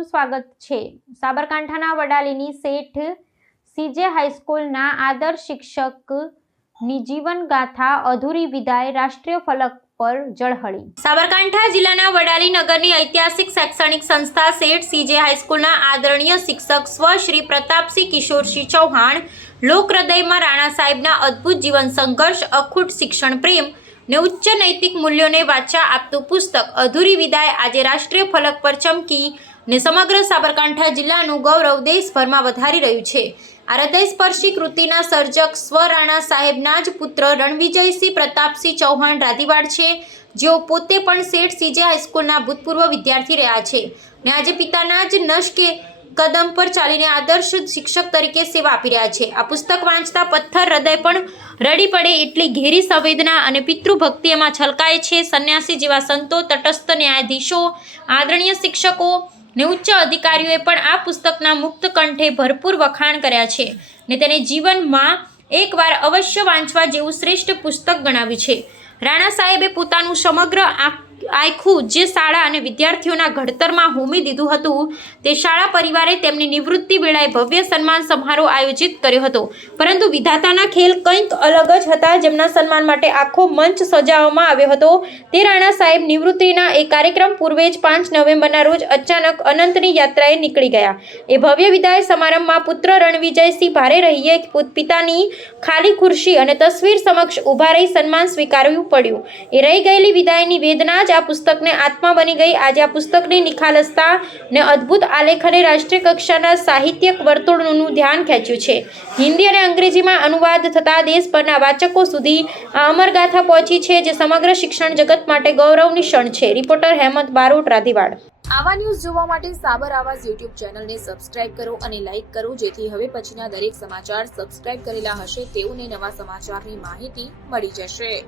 આપનું સ્વાગત છે। સાબરકાંઠાના વડાલીની શેઠ સીજે હાઈસ્કૂલના આદર્શ શિક્ષકની જીવન ગાથા અધૂરી વિદાય રાષ્ટ્રીય ફલક પર ઝળહળી। સાબરકાંઠા જિલ્લાના વડાલી નગરની ઐતિહાસિક શૈક્ષણિક સંસ્થા શેઠ સીજે હાઈસ્કૂલના આદરણીય શિક્ષક સ્વ શ્રી પ્રતાપસિંહ કિશોરસિંહ ચૌહાણ લોક હૃદયમાં રાણા સાહેબના અદ્ભુત જીવન સંઘર્ષ, અખૂટ શિક્ષણ પ્રેમ ને ઉચ્ચ નૈતિક મૂલ્યોને વાચા આપતું પુસ્તક અધૂરી વિદાય આજે રાષ્ટ્રીય ફલક પર ચમકી ને સમગ્ર સાબરકાંઠા જિલ્લાનું ગૌરવ દેશભરમાં વધારી રહ્યું છે। આ હૃદયસ્પર્શી કૃતિના સર્જક સ્વ રાણા સાહેબના જ પુત્ર રણવિજયસિંહ પ્રતાપસિંહ ચૌહાણ રાધીવાડ છે, જેઓ પોતે પણ શેઠ સીજે હાઈસ્કૂલના ભૂતપૂર્વ વિદ્યાર્થી રહ્યા છે ને આજે પિતાના જ નશ્કે કદમ પર ચાલીને આદર્શ શિક્ષક તરીકે સેવા આપી રહ્યા છે। આ પુસ્તક વાંચતા પથ્થર હૃદય પણ રડી પડે એટલી ઘેરી સંવેદના અને પિતૃભક્તિ એમાં છલકાય છે। સંન્યાસી જેવા સંતો, તટસ્થ ન્યાયાધીશો, આદરણીય શિક્ષકો ને ઉચ્ચ અધિકારીઓએ પણ આ પુસ્તકના મુક્ત કંઠે ભરપૂર વખાણ કર્યા છે ને તેને જીવનમાં એકવાર અવશ્ય વાંચવા જેવું શ્રેષ્ઠ પુસ્તક ગણાવ્યું છે। રાણા સાહેબે પોતાનું સમગ્ર આખું જે શાળા અને વિદ્યાર્થીઓના ઘડતરમાં હોમી દીધું હતું, તે શાળા પરિવારે તેમની નિવૃત્તિ વેળાએ ભવ્ય સન્માન સમારોહ આયોજિત કર્યો હતો, પરંતુ વિધાતાના ખેલ કંઈક અલગ જ હતા। જેમના સન્માન માટે આખો મંચ સજાવવામાં આવ્યો હતો તે રાણા સાહેબ નિવૃત્તિના એ કાર્યક્રમ પૂર્વે જ 5 નવેમ્બરના રોજ અચાનક અનંતની યાત્રાએ નીકળી ગયા। એ ભવ્ય વિદાય સમારંભમાં પુત્ર રણવિજયસિંહ ભારે રહીએ પિતાની ખાલી ખુરશી અને તસવીર સમક્ષ ઊભા રહી સન્માન સ્વીકારવું પડ્યું। એ રહી ગયેલી વિદાયની વેદના જ આ પુસ્તકને આત્મા બની ગઈ। આજે આ પુસ્તકની નિખાલસતા ને અદ્ભુત આલેખને રાષ્ટ્રીય કક્ષાના સાહિત્યિક વર્તુળોનું ધ્યાન ખેંચ્યું છે। હિન્દી અને અંગ્રેજીમાં અનુવાદ થતા દેશભરના વાચકો સુધી આ અમરગાથા પહોંચી છે, જે સમગ્ર શિક્ષણ જગત માટે ગૌરવની ક્ષણ છે। રિપોર્ટર હેમંત બારોટ, રાધીવાડ। આવા ન્યૂઝ જોવા માટે સાબર આવાઝ યુટ્યુબ ચેનલને સબસ્ક્રાઇબ કરો અને લાઇક કરો, જેથી હવે પછીના દરેક સમાચાર સબસ્ક્રાઇબ કરેલા હશે તેઓને નવા સમાચારની માહિતી મળી જશે।